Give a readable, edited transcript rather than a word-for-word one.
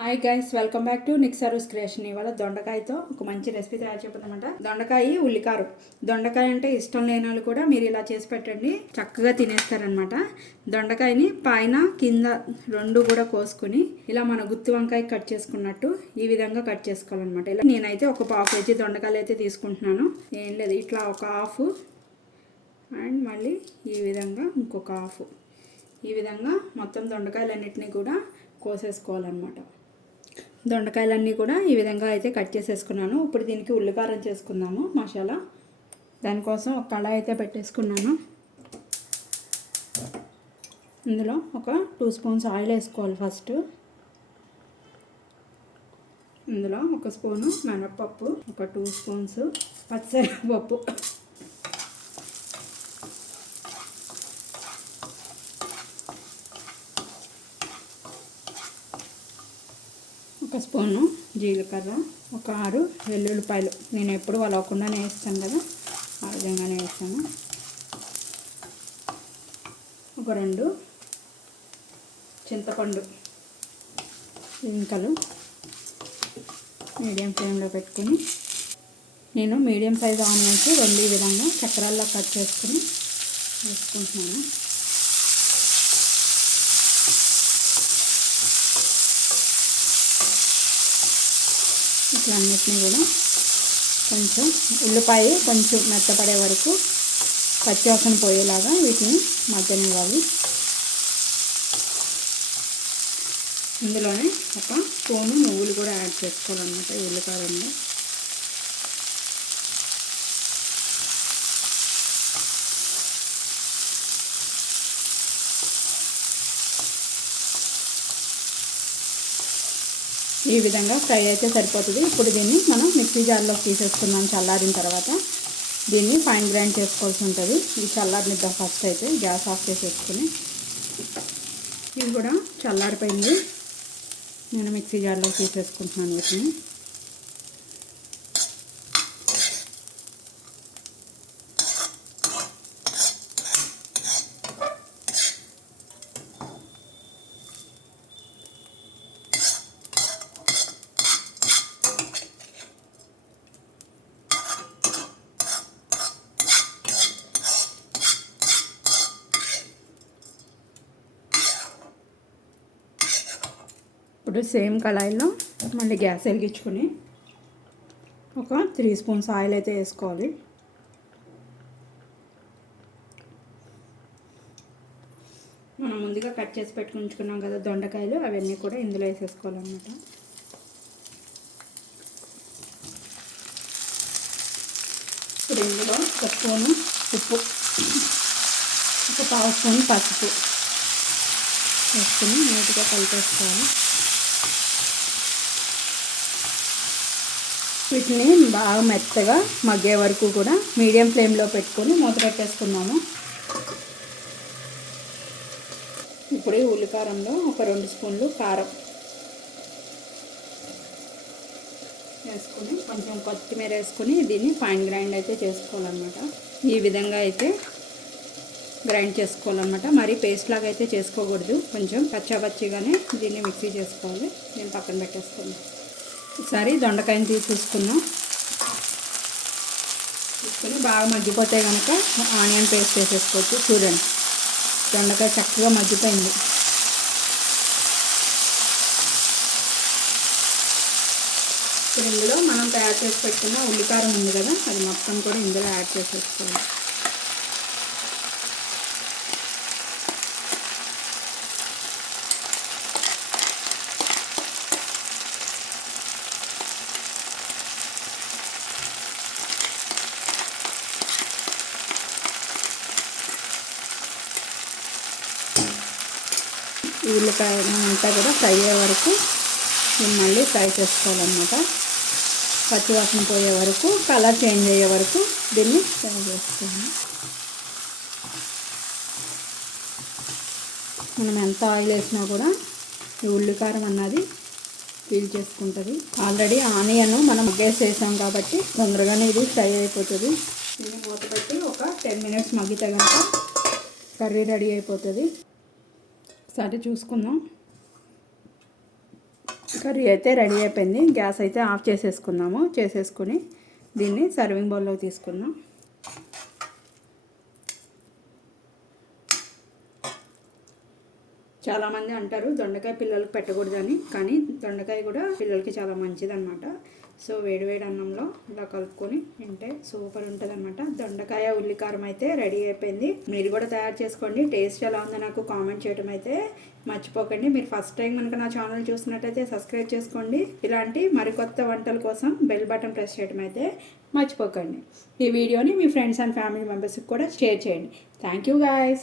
Hi guys, welcome back to Nick service creation. ఇవాళ దొండకాయతో ఒక మంచి రెసిపీ తయారు చేయబోతున్నమాట. దొండకాయ ఉల్లికారం. దొండకాయ అంటే ఇష్టం లేని వాళ్ళు కూడా మీరు ఇలా చేసి పెట్టండి, చక్కగా తినేస్తారనమాట. దొండకాయని పైన కింద రెండు కూడా కోసుకుని ఇలా మన గుత్తి వంకాయ కట్ చేసుకున్నట్టు ఈ విధంగా కట్ చేసుకోవాలన్నమాట. ఇలా నేనైతే ఒక 1/2 kg దొండకాయలు అయితే తీసుకుంటున్నాను. ఏం లేదు, ఇట్లా ఒక హాఫ్ అండ్ మళ్ళీ ఈ విధంగా ఇంకొక హాఫ్, ఈ విధంగా మొత్తం దొండకాయలన్నిటినీ కూడా కోసేసుకోవాలన్నమాట. దొండకాయలన్నీ కూడా ఈ విధంగా అయితే కట్ చేసేసుకున్నాను. ఇప్పుడు దీనికి ఉల్లికారం చేసుకుందాము మసాలా. దానికోసం ఒక కళాయి అయితే పెట్టేసుకున్నాను. ఇందులో ఒక 2 స్పూన్స్ ఆయిల్ వేసుకోవాలి. ఫస్ట్ ఇందులో 1 స్పూను మినపప్పు, ఒక 2 స్పూన్స్ పచ్చిశనగపప్పు, ఒక స్పూను జీలకర్ర, ఒక 6 వెల్లుల్లిపాయలు. నేను ఎప్పుడు వలవకుండానే వేస్తాను కదా, ఆ విధంగానే వేస్తాను. ఒక 2 చింతపండు ఇంకలు మీడియం ఫ్లేమ్లో పెట్టుకుని, నేను మీడియం సైజ్ ఆనియన్స్ 2 ఈ విధంగా చక్రాల్లో కట్ చేసుకుని వేసుకుంటున్నాను. ఇట్లన్నిటినీ కూడా కొంచెం ఉల్లిపాయ కొంచెం మెత్తపడే వరకు పచ్చివాసన పోయేలాగా వీటిని మగ్గనివ్వాలి. ఇందులోనే ఒక స్పూను నువ్వులు కూడా యాడ్ చేసుకోవాలన్నమాట ఈ ఉల్లికారంలో. ఈ విధంగా ఫ్రై అయితే సరిపోతుంది. ఇప్పుడు దీన్ని మనం మిక్సీ జార్లోకి తీసేసుకుందాం. చల్లారిన తర్వాత దీన్ని ఫైన్ గ్రైండ్ చేసుకోవాల్సి ఉంటుంది. ఇది చల్లారినిద్దాం ఫస్ట్. అయితే గ్యాస్ ఆఫ్ చేసేసుకుని, ఇది కూడా చల్లారిపోయింది. నేను మిక్సీ జార్లోకి తీసేసుకుంటున్నాను వీటిని. ఇప్పుడు సేమ్ కళాయిలో మళ్ళీ గ్యాస్ వెలిగించుకొని ఒక 3 స్పూన్స్ ఆయిల్ అయితే వేసుకోవాలి. మనం ముందుగా కట్ చేసి పెట్టుకుంటున్నాం కదా దొండకాయలు, అవన్నీ కూడా ఇందులో వేసేసుకోవాలన్నమాట. ఇప్పుడు ఇందులో 1 స్పూను ఉప్పు, ఒక 1/2 స్పూన్ పసుపు వేసుకుని నీట్గా కలిపేసుకోవాలి. వీటిని బాగా మెత్తగా మగ్గే వరకు కూడా మీడియం ఫ్లేమ్లో పెట్టుకొని మూత పెట్టేసుకున్నాము. ఇప్పుడు ఈ ఉల్లికారంలో ఒక 2 స్పూన్లు కారం వేసుకొని కొంచెం కొత్తిమీర వేసుకొని దీన్ని ఫైన్ గ్రైండ్ అయితే చేసుకోవాలన్నమాట. ఈ విధంగా అయితే గ్రైండ్ చేసుకోవాలన్నమాట. మరి పేస్ట్ లాగా అయితే చేసుకోకూడదు, కొంచెం పచ్చిగానే దీన్ని మిక్సీ చేసుకోవాలి. నేను పక్కన పెట్టేసుకున్నాను. ఒకసారి దొండకాయని తీసుకుని బాగా మగ్గిపోతే కనుక ఆనియన్ పేస్ట్ వేసేసుకోవచ్చు. చూడండి, దొండకాయ చక్కగా మగ్గిపోయింది. ఇప్పుడు ఇందులో మనం తయారు చేసి పెట్టుకున్న ఉల్లికారం ఉంది కదా, అది మొత్తం కూడా ఇందులో యాడ్ చేసేసుకోవాలి. ఈ ఉల్లిపాయ అంతా కూడా ఫ్రై అయ్యే వరకు నేను మళ్ళీ ఫ్రై చేసుకోవాలన్నమాట. పచ్చివాసన పోయే వరకు, కలర్ చేంజ్ అయ్యే వరకు దీన్ని ఫ్రై చేసుకోవాలి. మనం ఎంత ఆయిల్ వేసినా కూడా ఈ ఉల్లికారం అన్నది పీల్ చేసుకుంటుంది. ఆల్రెడీ ఆనియన్ మనం వేసేసాం కాబట్టి తొందరగానే ఇది ఫ్రై అయిపోతుంది. దీన్ని మూత పెట్టి ఒక 10 మినిట్స్ మగ్గితే కనుక కర్రీ రెడీ అయిపోతుంది. ఒకసారి చూసుకుందాం. కర్రీ అయితే రెడీ అయిపోయింది. గ్యాస్ అయితే ఆఫ్ చేసేసుకుందాము. చేసేసుకుని దీన్ని సర్వింగ్ బౌల్లో తీసుకుందాం. చాలామంది అంటారు దొండకాయ పిల్లలకు పెట్టకూడదని, కానీ దొండకాయ కూడా పిల్లలకి చాలా మంచిదన్నమాట. సో వేడివేడి అన్నంలో ఇలా కలుపుకొని తింటే సూపర్ ఉంటుంది అనమాట. దొండకాయ ఉల్లికారం అయితే రెడీ అయిపోయింది. మీరు కూడా తయారు చేసుకోండి. టేస్ట్ ఎలా ఉందో నాకు కామెంట్ చేయడం అయితే మర్చిపోకండి. మీరు ఫస్ట్ టైం కనుక నా ఛానల్ చూసినట్టయితే సబ్స్క్రైబ్ చేసుకోండి. ఇలాంటి మరికొత్త వంటల కోసం బెల్ బటన్ ప్రెస్ చేయడం అయితే మర్చిపోకండి. ఈ వీడియోని మీ ఫ్రెండ్స్ అండ్ ఫ్యామిలీ మెంబర్స్కి కూడా షేర్ చేయండి. Thank you guys.